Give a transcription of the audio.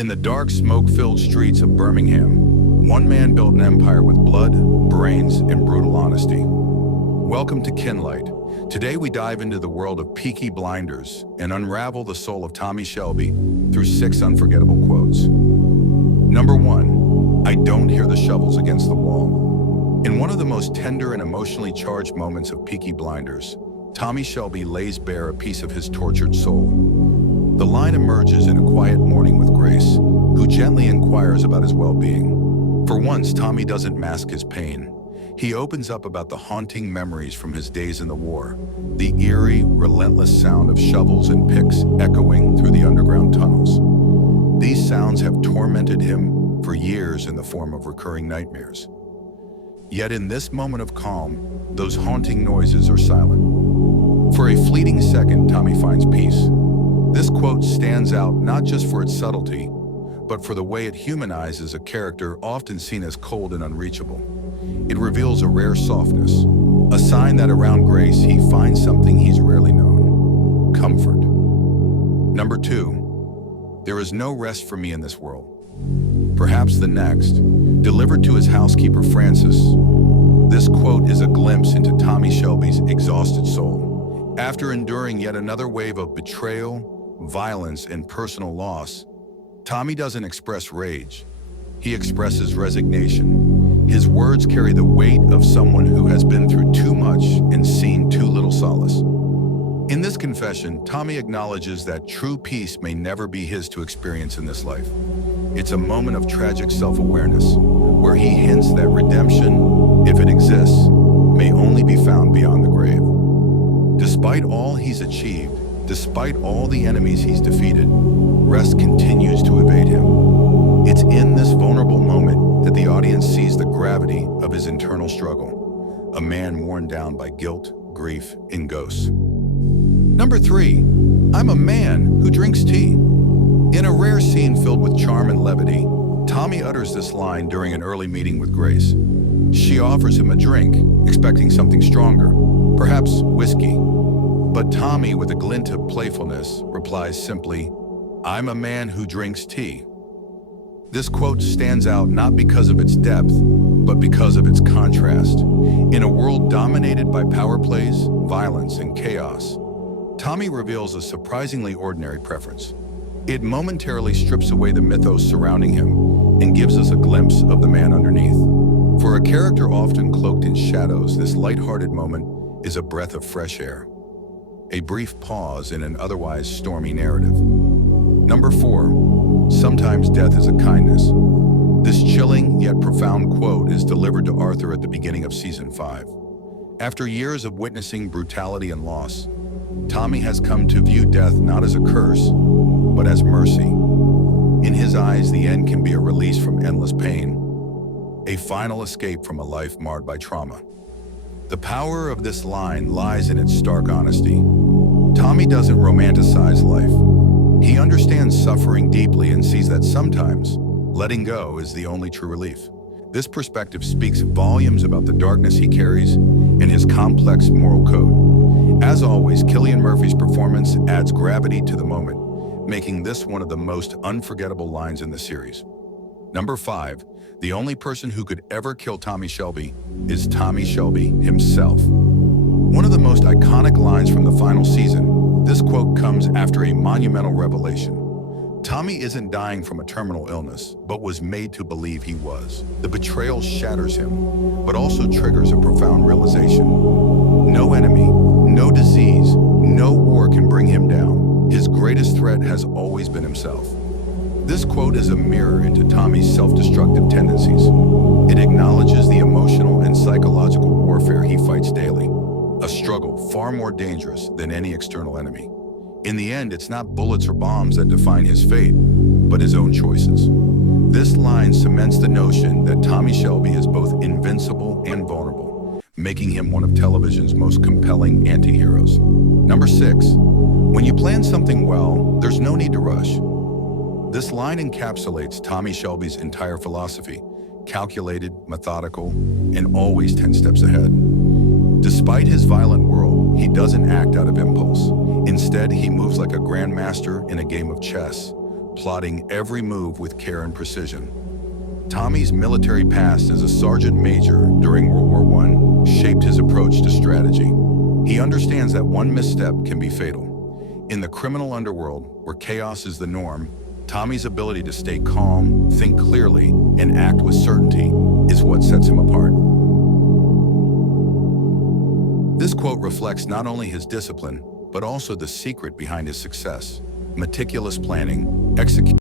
In the dark, smoke-filled streets of Birmingham, one man built an empire with blood, brains, and brutal honesty. Welcome to Kinelight. Today we dive into the world of Peaky Blinders and unravel the soul of Tommy Shelby through 6 unforgettable quotes. Number 1, I don't hear the shovels against the wall. In one of the most tender and emotionally charged moments of Peaky Blinders, Tommy Shelby lays bare a piece of his tortured soul. The line emerges in a quiet morning with Grace, who gently inquires about his well-being. For once, Tommy doesn't mask his pain. He opens up about the haunting memories from his days in the war, the eerie, relentless sound of shovels and picks echoing through the underground tunnels. These sounds have tormented him for years in the form of recurring nightmares. Yet in this moment of calm, those haunting noises are silent. For a fleeting second, Tommy finds peace. This quote stands out not just for its subtlety, but for the way it humanizes a character often seen as cold and unreachable. It reveals a rare softness, a sign that around Grace he finds something he's rarely known: comfort. Number 2, there is no rest for me in this world. Perhaps the next, delivered to his housekeeper Frances. This quote is a glimpse into Tommy Shelby's exhausted soul. After enduring yet another wave of betrayal, violence, and personal loss, Tommy doesn't express rage. He expresses resignation. His words carry the weight of someone who has been through too much and seen too little solace. In this confession, Tommy acknowledges that true peace may never be his to experience in this life. It's a moment of tragic self-awareness, where he hints that redemption, if it exists, may only be found beyond the grave. Despite all he's achieved, despite all the enemies he's defeated, rest continues to evade him. It's in this vulnerable moment that the audience sees the gravity of his internal struggle, a man worn down by guilt, grief, and ghosts. Number 3, I'm a man who drinks tea. In a rare scene filled with charm and levity, Tommy utters this line during an early meeting with Grace. She offers him a drink, expecting something stronger, perhaps whiskey. But Tommy, with a glint of playfulness, replies simply, I'm a man who drinks tea. This quote stands out not because of its depth, but because of its contrast. In a world dominated by power plays, violence, and chaos, Tommy reveals a surprisingly ordinary preference. It momentarily strips away the mythos surrounding him and gives us a glimpse of the man underneath. For a character often cloaked in shadows, this lighthearted moment is a breath of fresh air, a brief pause in an otherwise stormy narrative. Number 4, sometimes death is a kindness. This chilling yet profound quote is delivered to Arthur at the beginning of Season 5. After years of witnessing brutality and loss, Tommy has come to view death not as a curse, but as mercy. In his eyes, the end can be a release from endless pain, a final escape from a life marred by trauma. The power of this line lies in its stark honesty. Tommy doesn't romanticize life. He understands suffering deeply and sees that sometimes letting go is the only true relief. This perspective speaks volumes about the darkness he carries and his complex moral code. As always, Cillian Murphy's performance adds gravity to the moment, making this one of the most unforgettable lines in the series. Number 5, the only person who could ever kill Tommy Shelby is Tommy Shelby himself. One of the most iconic lines from the final season, this quote comes after a monumental revelation. Tommy isn't dying from a terminal illness, but was made to believe he was. The betrayal shatters him, but also triggers a profound realization. No enemy, no disease, no war can bring him down. His greatest threat has always been himself. This quote is a mirror into Tommy's self-destructive tendencies. It acknowledges the emotional and psychological warfare he fights daily, a struggle far more dangerous than any external enemy. In the end, it's not bullets or bombs that define his fate, but his own choices. This line cements the notion that Tommy Shelby is both invincible and vulnerable, making him one of television's most compelling anti-heroes. Number 6, when you plan something well, there's no need to rush. This line encapsulates Tommy Shelby's entire philosophy: calculated, methodical, and always 10 steps ahead. Despite his violent world, he doesn't act out of impulse. Instead, he moves like a grandmaster in a game of chess, plotting every move with care and precision. Tommy's military past as a sergeant major during World War I shaped his approach to strategy. He understands that one misstep can be fatal. In the criminal underworld, where chaos is the norm, Tommy's ability to stay calm, think clearly, and act with certainty is what sets him apart. This quote reflects not only his discipline, but also the secret behind his success: meticulous planning, execution,